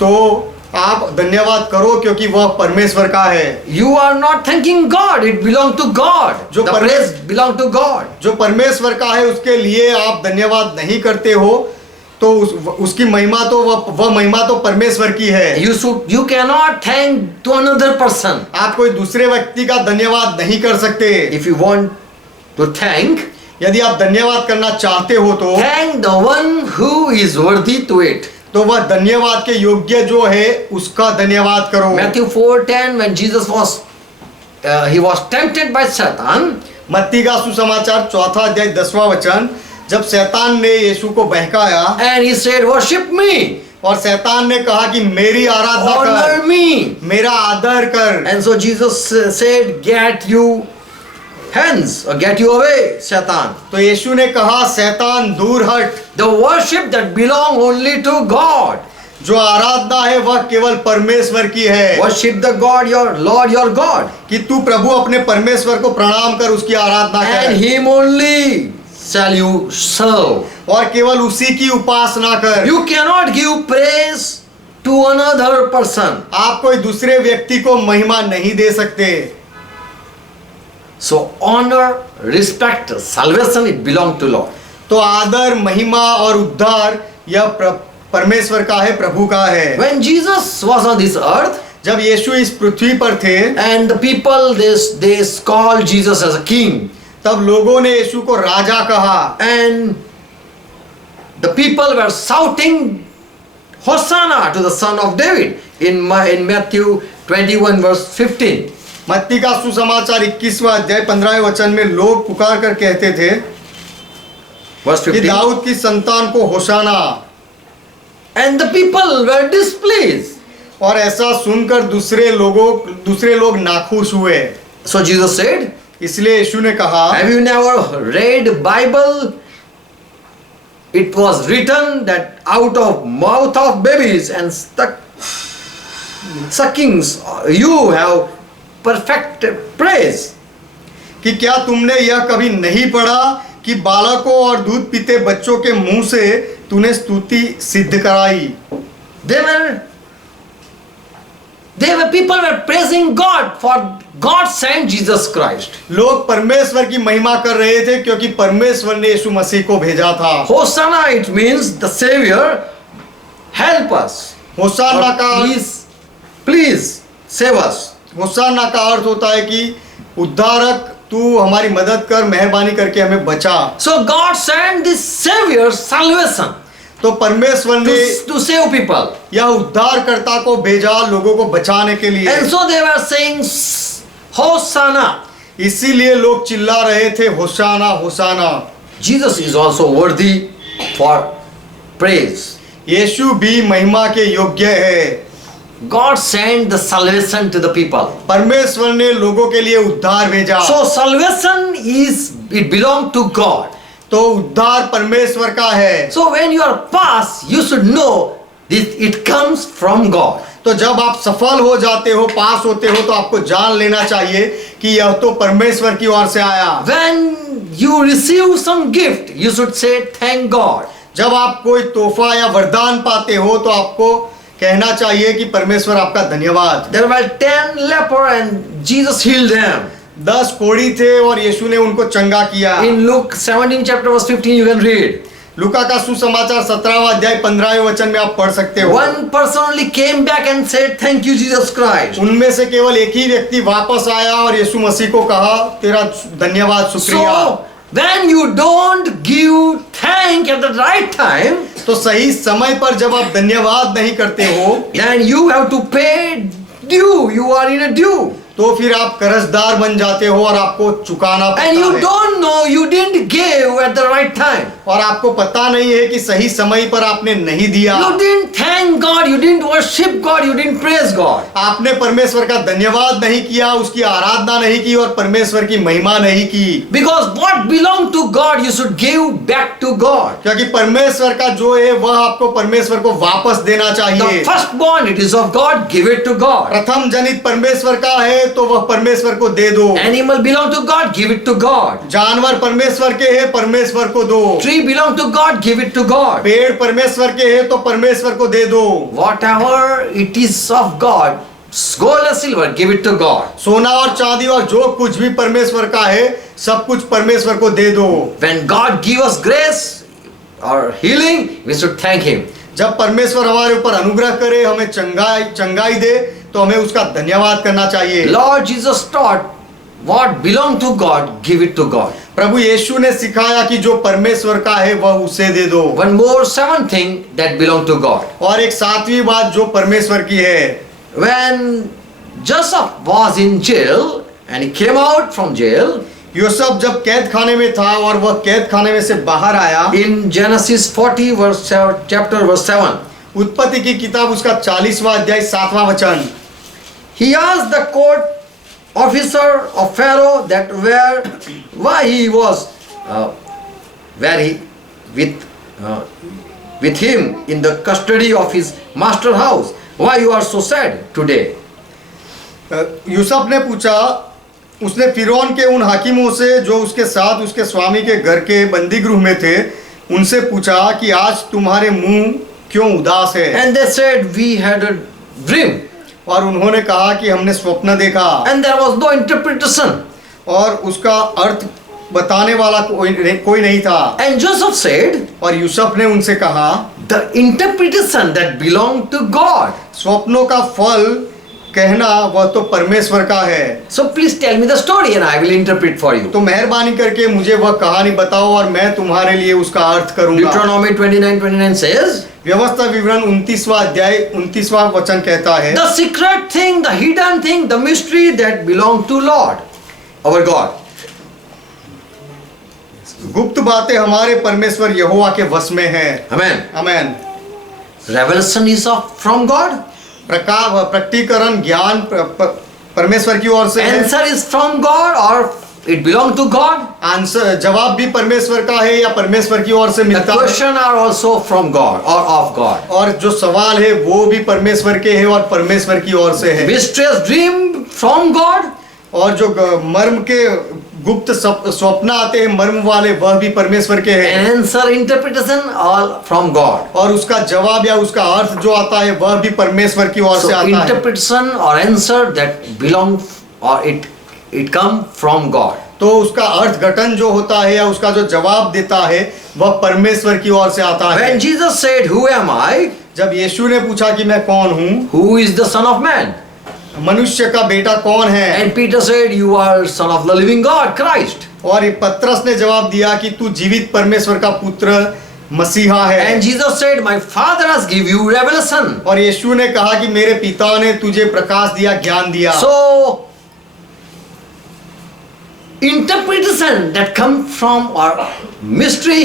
तो आप धन्यवाद करो क्योंकि वह परमेश्वर का है। You are not thanking God, it belong to God. जो The praise belong to God. जो परमेश्वर का है उसके लिए आप धन्यवाद नहीं करते हो, तो उसकी महिमा तो वह महिमा तो परमेश्वर की है। You cannot thank to another person. आप कोई दूसरे व्यक्ति का धन्यवाद नहीं कर सकते। If you want to thank, यदि आप धन्यवाद करना चाहते हो तो thank the one who is worthy to it. तो वह धन्यवाद के योग्य जो है उसका धन्यवाद करो। Matthew 4:10, when Jesus was tempted by Satan, मत्ती का सुसमाचार 4था अध्याय 10वां वचन, जब शैतान ने यीशु को बहकाया and he said, worship me, और शैतान ने कहा कि मेरी आराधना honor कर, me. मेरा आदर कर। And so Jesus said, get you hence, or get you away, Satan. तो यीशु ने कहा शैतान दूर हट। The worship that belong only to God. जो आराधना है वह केवल परमेश्वर की है। Worship the God, your Lord, your God. कि तू प्रभु अपने परमेश्वर को प्रणाम कर, उसकी आराधना And कर him only shall you serve. और केवल उसी की उपासना कर। You cannot give praise to another person. आप कोई दूसरे व्यक्ति को महिमा नहीं दे सकते। So honor, respect, salvation it belong to Lord. तो आदर, महिमा और उद्धार यह परमेश्वर का है, प्रभु का है। When Jesus was on this earth, जब यीशु इस पृथ्वी पर थे, and the people they called Jesus as a king, तब लोगों ने यीशु को राजा कहा, and the people were shouting Hosanna to the son of David in Matthew 21 verse 15. मत्ती का सुसमाचार 21वां अध्याय 15वें वचन में लोग पुकार कर कहते थे Verse कि 15. दाऊद की संतान को होशाना। And the people were displeased. और ऐसा सुनकर दूसरे लोग नाखुश हुए। So Jesus said, इसलिए यीशु ने कहा, have you never read Bible? It was written that out of mouth of babies and suckings you have perfect praise. कि क्या तुमने यह कभी नहीं पढ़ा कि बालकों और दूध पीते बच्चों के मुंह से तूने स्तुति सिद्ध कराई। People were praising God for God sent Jesus Christ. लोग परमेश्वर की महिमा कर रहे थे क्योंकि परमेश्वर ने यीशु मसीह को भेजा था। Hosanna, it means the Savior, help us. होशाना का Please save us. होशाना का अर्थ होता है कि उद्धारक तू हमारी मदद कर, मेहरबानी करके हमें बचा। So God sent this Savior salvation तो परमेश्वर ने to save people. यह उद्धारकर्ता को भेजा लोगों को बचाने के लिए। And so they were saying Hosanna. इसीलिए लोग चिल्ला रहे थे होशाना होशाना। Jesus is also worthy for praise. यीशु भी महिमा के योग्य है। God sent the salvation to the people. परमेश्वर ने लोगों के लिए उद्धार भेजा। So salvation it belongs to God. तो उद्धार परमेश्वर का है। So when you are passed, you should know this it comes from God. तो जब आप सफल हो जाते हो, पास होते हो, तो आपको जान लेना चाहिए कि यह तो परमेश्वर की ओर से आया। When you receive some gift, you should say thank God. जब आप कोई तोहफा या वरदान पाते हो तो आपको कहना चाहिए कि परमेश्वर आपका धन्यवाद। There were 10 lepers and Jesus healed them. 10 कोढ़ी थे और यीशु ने उनको चंगा किया। In Luke 17 chapter verse 15 you can read. लूका का सुसमाचार 17वां अध्याय 15वें वचन में आप पढ़ सकते हो। One person only came back and said thank you Jesus Christ. उनमें से केवल एक ही व्यक्ति वापस आया और यीशु मसीह को कहा तेरा धन्यवाद शुक्रिया। So when you don't give thank at the right time, तो सही समय पर जब आप धन्यवाद नहीं करते हो, then you have to pay due. You are in a due. तो फिर आप कर्जदार बन जाते हो और आपको चुकाना पड़ता And you है। don't know you didn't give at the right time. और आपको पता नहीं है कि सही समय पर आपने नहीं दिया। You didn't thank God, you didn't worship God, you didn't praise God. आपने परमेश्वर का धन्यवाद नहीं किया, उसकी आराधना नहीं की और परमेश्वर की महिमा नहीं की। Because what belongs to God, you should give back to God. क्योंकि परमेश्वर का जो है वह आपको परमेश्वर को वापस देना The चाहिए। firstborn, it is of God, give it to God. प्रथम जनित परमेश्वर का है तो वह परमेश्वर को दे दो। Animal belong to God, give it to God. जानवर परमेश्वर के है, परमेश्वर को दो। Tree belong to God, give it to God. पेड़ परमेश्वर के है तो परमेश्वर को दे दो। Whatever it is of God, gold or silver, give it to God. सोना और चांदी और जो कुछ भी परमेश्वर का है सब कुछ परमेश्वर को दे दो। When God give us grace or healing, we should thank Him. जब परमेश्वर हमारे ऊपर अनुग्रह करे, हमें चंगाई दे, तो हमें उसका धन्यवाद करना चाहिए। Lord Jesus taught, what belong to God, give it to God. प्रभु यीशु ने सिखाया कि जो परमेश्वर का है वह उसे दे दो। One more seventh thing that belong to God. और एक सातवीं बात जो परमेश्वर की है। When Joseph was in jail and he came out from jail, Yusuf जब कैद खाने में था और वह कैद खाने में से बाहर आया, in Genesis 40 chapter verse 7, उत्पत्ति की किताब उसका 40वां अध्याय 7वां वचन, he asked the court officer of Pharaoh that why he was with him in the custody of his master house. Why you are so sad today? Yusuf ने पूछा, उसने फिरौन के उन हाकिमों से जो उसके साथ उसके स्वामी के घर के बंदी गृह में थे, उनसे पूछा कि आज तुम्हारे मुंह क्यों उदास है? And they said, we had a dream. और उन्होंने कहा कि हमने स्वप्न देखा। And there was no interpretation. और उसका अर्थ बताने वाला कोई नहीं था। And Joseph said, और यूसुफ ने उनसे कहा, the interpretation that belonged to God. स्वप्नों का फल कहना वह तो परमेश्वर का है। So please tell me the story and I will interpret for you. तो मेहरबानी करके मुझे वह कहानी बताओ और मैं तुम्हारे लिए उसका अर्थ करूंगा। Deuteronomy 29:29 says, व्यवस्था विवरण 29वां अध्याय 29वां वचन कहता है, the secret thing, the hidden thing, the mystery that belong to Lord, our God. गुप्त बातें हमारे परमेश्वर यहोवा के वश में है। Amen. Amen. Revelation is from God. प्रकटीकरण ज्ञान परमेश्वर की ओर से है। Answer is from God or it belong to God. Answer जवाब भी परमेश्वर का है या परमेश्वर की ओर से The मिलता है। question are also from God or of God. और जो सवाल है वो भी परमेश्वर के है और परमेश्वर की ओर से है। Mysterious dream from God. और जो मर्म के गुप्त स्वप्न आते हैं मर्म वाले वह भी परमेश्वर के हैं। Answer, interpretation all from God. और उसका जवाब या उसका अर्थ जो आता है वह भी परमेश्वर की ओर So से आता है। interpretation or answer that belong or it come from God. तो उसका अर्थ घटन जो होता है या उसका जो जवाब देता है वह परमेश्वर की ओर से आता है। When Jesus said, "Who am I?" जब यीशु ने पूछा कि मैं कौन हूँ, Who is the Son of Man? मनुष्य का बेटा कौन है, And Peter said, "You are Son of the living God, Christ." और ये पतरस ने जवाब दिया कि तू जीवित परमेश्वर का पुत्र मसीहा है। And Jesus said, "My Father has give you revelation." और यीशु ने कहा कि मेरे पिता ने तुझे प्रकाश दिया, ज्ञान दिया। So interpretation that come from or mystery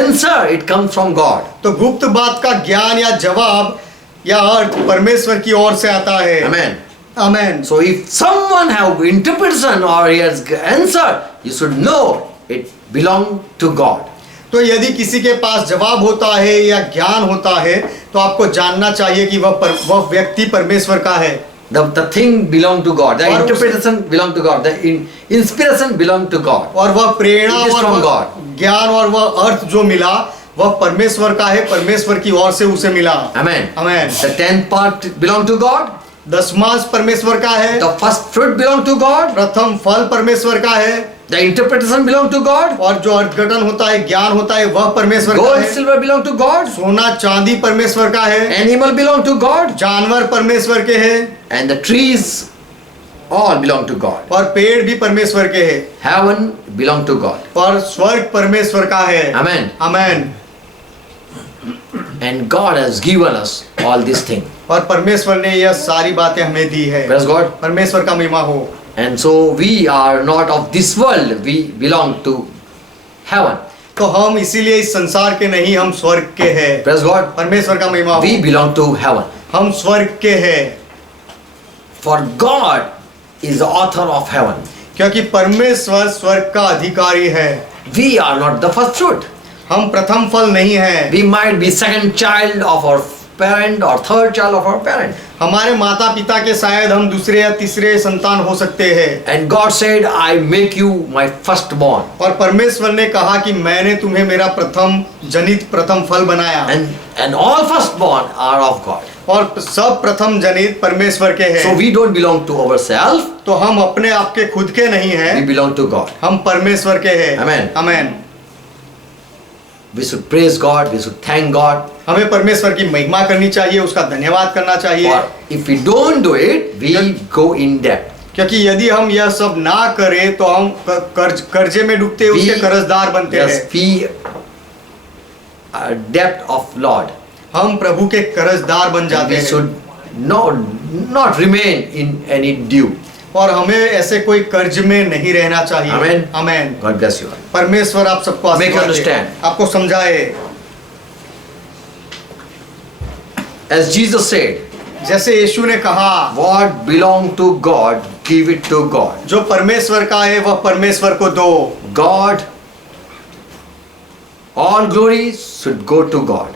answer it comes from God. तो गुप्त बात का ज्ञान या जवाब या अर्थ परमेश्वर की ओर से आता है। Amen. Amen. So if someone have interpretation or he has answer, you should know it belong to God. तो यदि किसी के पास जवाब होता है या ज्ञान होता है तो आपको जानना चाहिए कि वह व्यक्ति परमेश्वर का है। The thing belong to God. The और interpretation belong to God. The inspiration belong to God. और वह प्रेरणा It is और from वह God. ज्ञान और वह अर्थ जो मिला वह परमेश्वर का है, परमेश्वर की ओर से उसे मिला। Amen. Amen. The 10th part belong to God. दशमांश परमेश्वर का है। The first fruit belong to God. प्रथम फल परमेश्वर का है। The interpretation belong to God. और जो अर्थघटन होता है, ज्ञान होता है, वह परमेश्वर का Gold, है। silver belong to God. सोना चांदी परमेश्वर का है। Animal belong to God. जानवर परमेश्वर के हैं And the trees all belong to God. और पेड़ भी परमेश्वर के हैं Heaven belong to God. और स्वर्ग परमेश्वर का है। Amen. Amen. And God has given us all these things. और परमेश्वर ने यह सारी बातें हमें दी है। Praise God. परमेश्वर का महिमा हो। And so we are not of this world. We belong to heaven. तो हम इसीलिए इस संसार के नहीं, हम स्वर्ग के हैं। Praise God. परमेश्वर का महिमा हो। We belong to heaven. हम स्वर्ग के हैं For God is the author of heaven. क्योंकि परमेश्वर स्वर्ग का अधिकारी है। We are not the first fruit. हम प्रथम फल नहीं हैं। We might be second child of our parent or third child of our parent. हमारे माता पिता के शायद हम दूसरे या तीसरे संतान हो सकते हैं। And God said, "I make you my firstborn." और परमेश्वर ने कहा कि मैंने तुम्हें मेरा प्रथम जनित प्रथम फल बनाया। And all firstborn are of God. और सब प्रथम जनित परमेश्वर के So हैं। we don't belong to ourselves. तो हम अपने आप के खुद के नहीं We हैं, belong to God. हम परमेश्वर के हैं। Amen. Amen. We should praise God. We should thank God. हमें परमेश्वर की महिमा करनी चाहिए, उसका धन्यवाद करना चाहिए। Or if we don't do it, we go in debt. क्योंकि यदि हम यह सब ना करें तो हम कर्जे में डूबते हैं, उसके कर्जदार बनते Yes, हैं। we are debt of Lord. हम प्रभु के कर्जदार बन जाते We हैं should not remain in any due. और हमें ऐसे कोई कर्ज में नहीं रहना चाहिए। Amen. Amen. God bless you all. परमेश्वर आप सबको Make you आशीर्वाद दे, understand. आपको समझाए। As Jesus said, जैसे यीशु ने कहा, what belong to God, give it to God. जो परमेश्वर का है वह परमेश्वर को दो। God, all glory should go to God.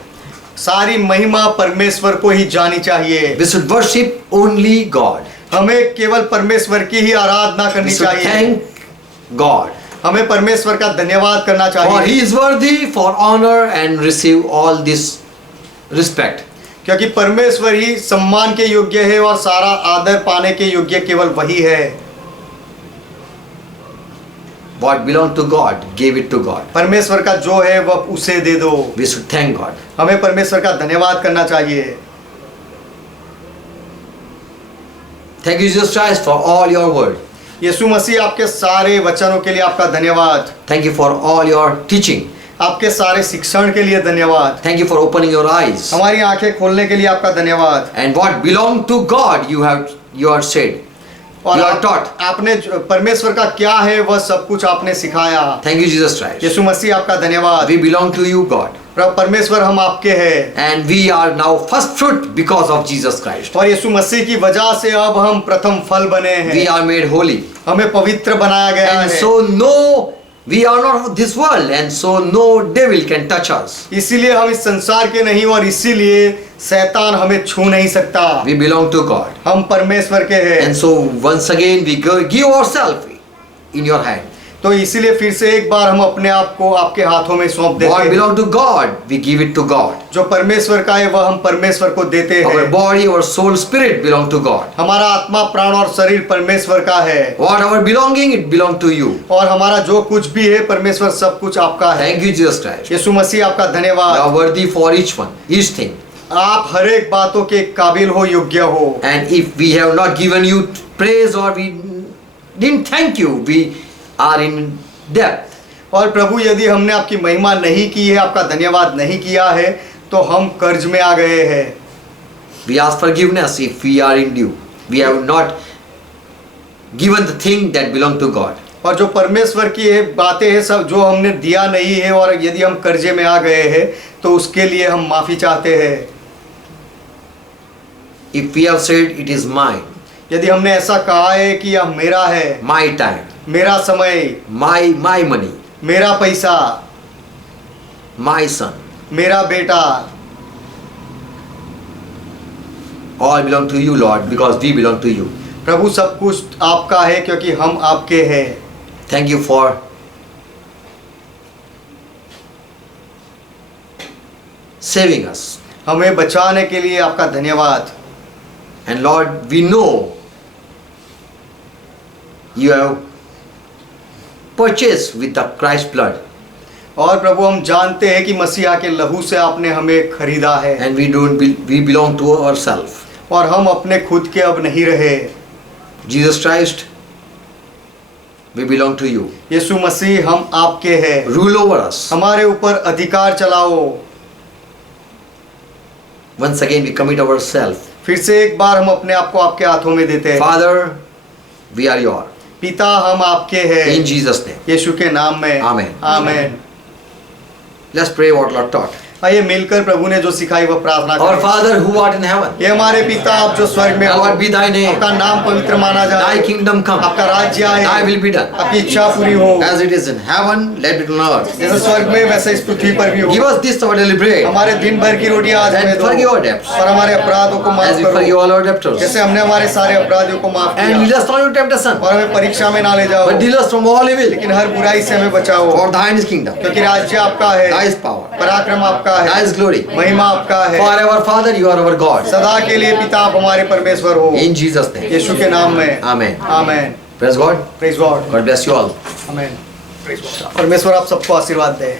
सारी महिमा परमेश्वर को ही जानी चाहिए। We should worship only God. हमें केवल परमेश्वर की ही आराधना We करनी should चाहिए। thank God. हमें परमेश्वर का धन्यवाद करना For चाहिए, He is worthy for honor and receive all this respect. क्योंकि परमेश्वर ही सम्मान के योग्य है और सारा आदर पाने के योग्य केवल वही है। What belong to God, give it to God. परमेश्वर का जो है वह उसे दे दो। We should thank God. हमें परमेश्वर का धन्यवाद करना चाहिए। Thank you, Jesus Christ, for all your word. यीशु मसीह आपके सारे वचनों के लिए आपका धन्यवाद, Thank you for all your teaching. आपके सारे शिक्षण के लिए धन्यवाद, Thank you for opening your eyes. हमारी आंखें खोलने के लिए आपका धन्यवाद। And what belonged to God, you are said. और You are taught. आपने परमेश्वर का क्या है वह सब कुछ आपने सिखाया। Thank you, Jesus Christ. यीशु मसीह आपका धन्यवाद। We belong to you, God. परमेश्वर हम आपके हैं And we are now first fruit because of Jesus Christ. और यीशु मसीह की वजह से अब हम प्रथम फल बने We हैं, are made holy. हमें पवित्र बनाया गया And है। so we are not of this world, and so no devil can touch us. इसीलिए हम इस संसार के नहीं और इसीलिए शैतान हमें छू नहीं सकता। We belong to God. हम परमेश्वर के हैं। And so once again we give ourselves in your hand. तो इसीलिए फिर से एक बार हम अपने आप को आपके हाथों में सौंप देते What हैं। belong to God, we give it to God. जो परमेश्वर का है वह हम परमेश्वर को देते Our हैं। body, our soul, spirit belong to God. हमारा आत्मा, प्राण और शरीर परमेश्वर का है What our belonging, it belong to you. और हमारा जो कुछ भी है परमेश्वर सब कुछ आपका है। Thank you, Jesus Christ. यीशु मसीह आपका You धन्यवाद। are worthy for each one, each thing. आप हर एक बातों के काबिल हो, योग्य हो। And if we have not given you praise or we didn't thank you, we are in debt. और प्रभु यदि हमने आपकी महिमा नहीं की है, आपका धन्यवाद नहीं किया है, तो हम कर्ज में आ गए हैं। We ask forgiveness if we are in due. We have not given the thing that belong to God. और जो परमेश्वर की है बातें हैं सब जो हमने दिया नहीं है और यदि हम कर्जे में आ गए हैं तो उसके लिए हम माफी चाहते हैं। If we have said it is mine, यदि हमने ऐसा कहा है कि यह मेरा है, my time, मेरा समय, my money, मेरा पैसा, my son, मेरा बेटा, all belong to you, Lord, because we belong to you. प्रभु सब कुछ आपका है क्योंकि हम आपके हैं। Thank you for saving us. हमें बचाने के लिए आपका धन्यवाद। And Lord, we know you have purchased with the Christ blood, और प्रभु हम जानते हैं कि मसीहा के लहू से आपने हमें खरीदा है and we belong to ourselves. और हम अपने खुद के अब नहीं रहे। Jesus Christ, we belong to you. यीशु मसीह हम आपके हैं। Rule over us. हमारे ऊपर अधिकार चलाओ। Once again, we commit ourselves. फिर से एक बार हम अपने आप को आपके हाथों में देते हैं। Father, we are yours. पिता हम आपके हैं In Jesus' name. यीशु के नाम में। Amen. Amen. Let's pray what Lord taught. आइए मिलकर प्रभु ने जो सिखाई वह प्रार्थना Our करें। Father who art in heaven, ये हमारे पिता आप जो स्वर्ग में हो, hallowed be thy name. आपका नाम पवित्र माना Thy जाए, kingdom come. आपका राज्य Thy आए, will be done. आपकी इच्छा पूरी हो, As it is in heaven, let it be on earth. जैसे स्वर्ग में वैसे इस पृथ्वी पर भी Give हो। us this our daily bread. हमारे दिन भर की रोटियां आज हमें And दो forgive our debts, और हमारे अपराधों को माफ as we forgive करो all our debtors. जैसे हमने हमारे सारे अपराधियों को माफ And lead किया us not into temptation, और हमें परीक्षा में ना ले जाओ but deliver us from all evil. लेकिन हर बुराई से हमें बचाओ For thine is kingdom, क्योंकि राज्य आपका है, thy is power, पराक्रम आपका thy है, is glory. महिमा आपका है। Forever, Father, you are our God. सदा के लिए पिता आप हमारे परमेश्वर हो In Jesus' name. यीशु के नाम में। Amen. Amen. Praise God. Praise God. God bless you all. आमेन। परमेश्वर आप सबको आशीर्वाद दे।